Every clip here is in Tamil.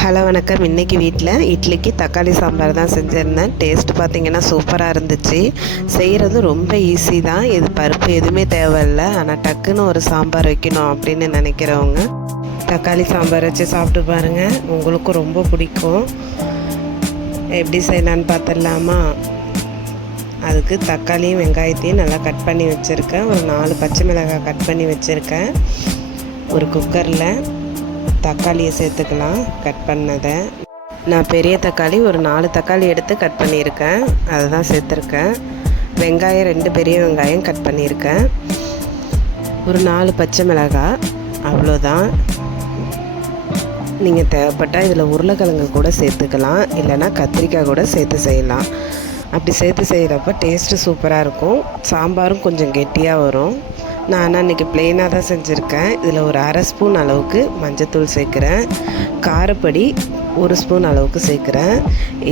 ஹலோ வணக்கம். இன்றைக்கி வீட்டில் இட்லிக்கு தக்காளி சாம்பார் தான் செஞ்சுருந்தேன். டேஸ்ட் பார்த்திங்கன்னா சூப்பராக இருந்துச்சு. செய்கிறது ரொம்ப ஈஸி தான். இது பருப்பு எதுவுமே தேவையில்லை. ஆனால் டக்குன்னு ஒரு சாம்பார் வைக்கணும் அப்படின்னு நினைக்கிறவங்க தக்காளி சாம்பார் வச்சு சாப்பிட்டு பாருங்கள், உங்களுக்கும் ரொம்ப பிடிக்கும். எப்படி செய்யலான்னு பார்த்துடலாமா? அதுக்கு தக்காளியும் வெங்காயத்தையும் நல்லா கட் பண்ணி வச்சுருக்கேன். ஒரு 4 பச்சை மிளகாய் கட் பண்ணி வச்சுருக்கேன். ஒரு குக்கரில் தக்காளியை சேர்த்துக்கலாம். கட் பண்ணதை நான் பெரிய தக்காளி ஒரு 4 தக்காளி எடுத்து கட் பண்ணியிருக்கேன். அதை தான் சேர்த்துருக்கேன். வெங்காயம் 2 பெரிய வெங்காயம் கட் பண்ணியிருக்கேன். ஒரு 4 பச்சை மிளகாய், அவ்வளோதான். நீங்கள் தேவைப்பட்டால் இதில் உருளைக்கிழங்கு கூட சேர்த்துக்கலாம், இல்லைனா கத்திரிக்காய் கூட சேர்த்து செய்யலாம். அப்படி சேர்த்து செய்கிறப்ப டேஸ்ட்டு சூப்பராக இருக்கும். சாம்பாரும் கொஞ்சம் கெட்டியாக வரும். நான் ஆனால் இன்றைக்கி ப்ளெயினாக தான் செஞ்சுருக்கேன். இதில் ஒரு அரை ஸ்பூன் அளவுக்கு மஞ்சத்தூள் சேர்க்குறேன். காரப்பொடி 1 ஸ்பூன் அளவுக்கு சேர்க்குறேன்.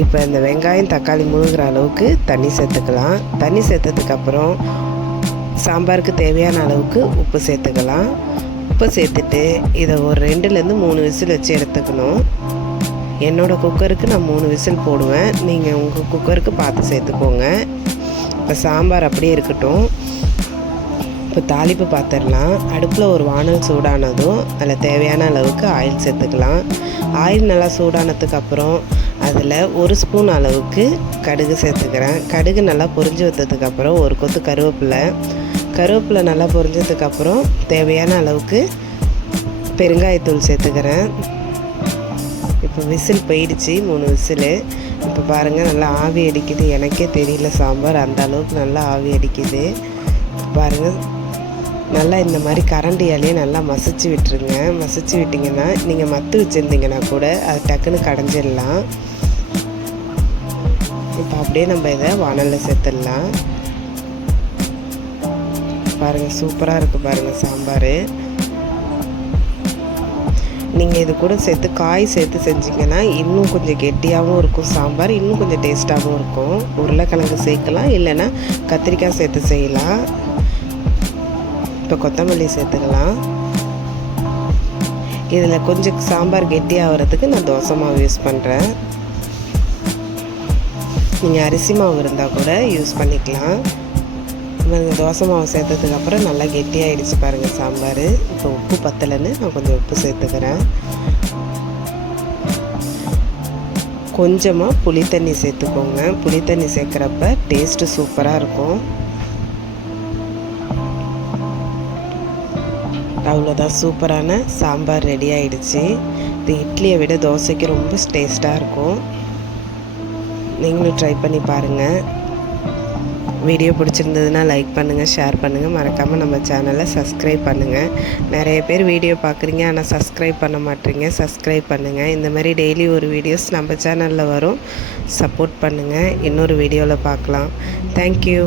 இப்போ இந்த வெங்காயம் தக்காளி முழுகிற அளவுக்கு தண்ணி சேர்த்துக்கலாம். தண்ணி சேர்த்ததுக்கப்புறம் சாம்பாருக்கு தேவையான அளவுக்கு உப்பு சேர்த்துக்கலாம். உப்பு சேர்த்துட்டு இதை ஒரு 2லேருந்து 3 விசில் வச்சு எடுத்துக்கணும். என்னோடய குக்கருக்கு நான் 3 விசில் போடுவேன். நீங்கள் உங்கள் குக்கருக்கு பார்த்து சேர்த்துக்கோங்க. இப்போ சாம்பார் அப்படியே இருக்கட்டும். இப்போ தாளிப்பு பார்த்துடலாம். அடுப்பில் ஒரு வானல் சூடானதும் அதில் தேவையான அளவுக்கு ஆயில் சேர்த்துக்கலாம். ஆயில் நல்லா சூடானதுக்கப்புறம் அதில் 1 ஸ்பூன் அளவுக்கு கடுகு சேர்த்துக்கிறேன். கடுகு நல்லா பொரிஞ்சு வந்ததுக்கப்புறம் ஒரு கொத்து கருவேப்பிலை நல்லா பொரிஞ்சதுக்கப்புறம் தேவையான அளவுக்கு பெருங்காயத்தூள் சேர்த்துக்கிறேன். இப்போ விசில் போயிடுச்சு, 3 விசில். இப்போ பாருங்கள், நல்லா ஆவி அடிக்குது. எனக்கே தெரியல, சாம்பார் அந்த அளவுக்கு நல்லா ஆவி அடிக்குது. பாருங்கள், நல்லா இந்த மாதிரி கரண்டியாலேயே நல்லா மசிச்சு விட்டுருங்க. மசிச்சு விட்டிங்கன்னா நீங்கள் மத்து வச்சுருந்தீங்கன்னா கூட அது டக்குன்னு கடைஞ்சிடலாம். இப்போ அப்படியே நம்ம இதை வானலில் சேர்த்துடலாம். பாருங்கள், சூப்பராக இருக்குது பாருங்கள் சாம்பார். நீங்கள் இது கூட சேர்த்து காய் சேர்த்து செஞ்சிங்கன்னா இன்னும் கொஞ்சம் கெட்டியாகவும் இருக்கும் சாம்பார், இன்னும் கொஞ்சம் டேஸ்ட்டாகவும் இருக்கும். உருளைக்கிழங்கு சேர்க்கலாம், இல்லைன்னா கத்திரிக்காய் சேர்த்து செய்யலாம். இப்போ கொத்தமல்லி சேர்த்துக்கலாம். இதில் கொஞ்சம் சாம்பார் கெட்டியாகிறதுக்கு நான் தோசை மாவு யூஸ் பண்ணுறேன். நீங்கள் அரிசி மாவு இருந்தால் கூட யூஸ் பண்ணிக்கலாம். தோசை மாவு சேர்த்ததுக்கப்புறம் நல்லா கெட்டியாகிடுச்சு பாருங்கள் சாம்பார். இப்போ உப்பு பத்தலைன்னு நான் கொஞ்சம் உப்பு சேர்த்துக்கிறேன். கொஞ்சமாக புளி தண்ணி சேர்த்துக்கோங்க. புளி தண்ணி சேர்க்குறப்ப டேஸ்ட்டு சூப்பராக இருக்கும். அவ்வளோதான், சூப்பரான சாம்பார் ரெடி ஆகிடுச்சு. இது இட்லியை விட தோசைக்கு ரொம்ப டேஸ்ட்டாக இருக்கும். நீங்களும் ட்ரை பண்ணி பாருங்கள். வீடியோ பிடிச்சிருந்ததுன்னா லைக் பண்ணுங்கள், ஷேர் பண்ணுங்கள். மறக்காமல் நம்ம சேனலை சப்ஸ்கிரைப் பண்ணுங்கள். நிறைய பேர் வீடியோ பார்க்குறீங்க, ஆனால் சப்ஸ்கிரைப் பண்ண மாட்டீங்க. சப்ஸ்கிரைப் பண்ணுங்கள். இந்த மாதிரி டெய்லி ஒரு வீடியோஸ் நம்ம சேனலில் வரும். சப்போர்ட் பண்ணுங்கள். இன்னொரு வீடியோவில் பார்க்கலாம். தேங்க்யூ.